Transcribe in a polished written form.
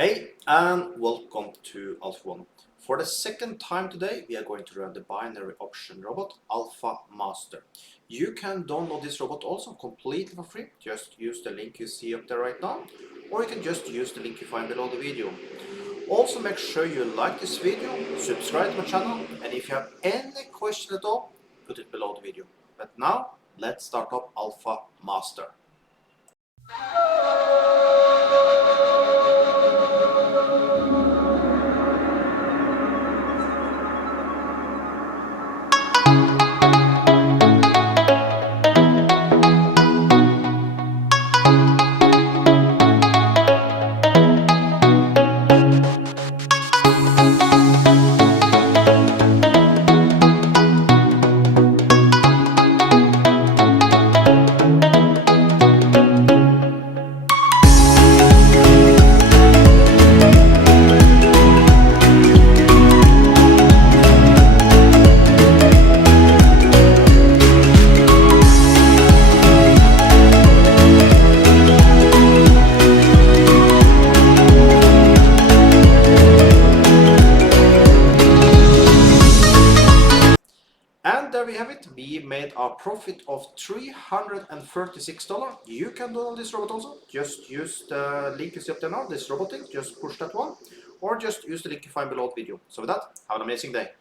Hey and welcome to Alpha 1. For the second time today we are going to run the binary option robot Alpha Master. You can download this robot also completely for free. Just use the link you see up there right now, or you can just use the link you find below the video. Also make sure you like this video, subscribe to my channel, and if you have any question at all, put it below the video. But now let's start up Alpha Master. And there we have it. We made a profit of $336. You can download this robot also. Just use the link you see up there now, this robot link. Just push that one, or just use the link you find below the video. So with that, have an amazing day.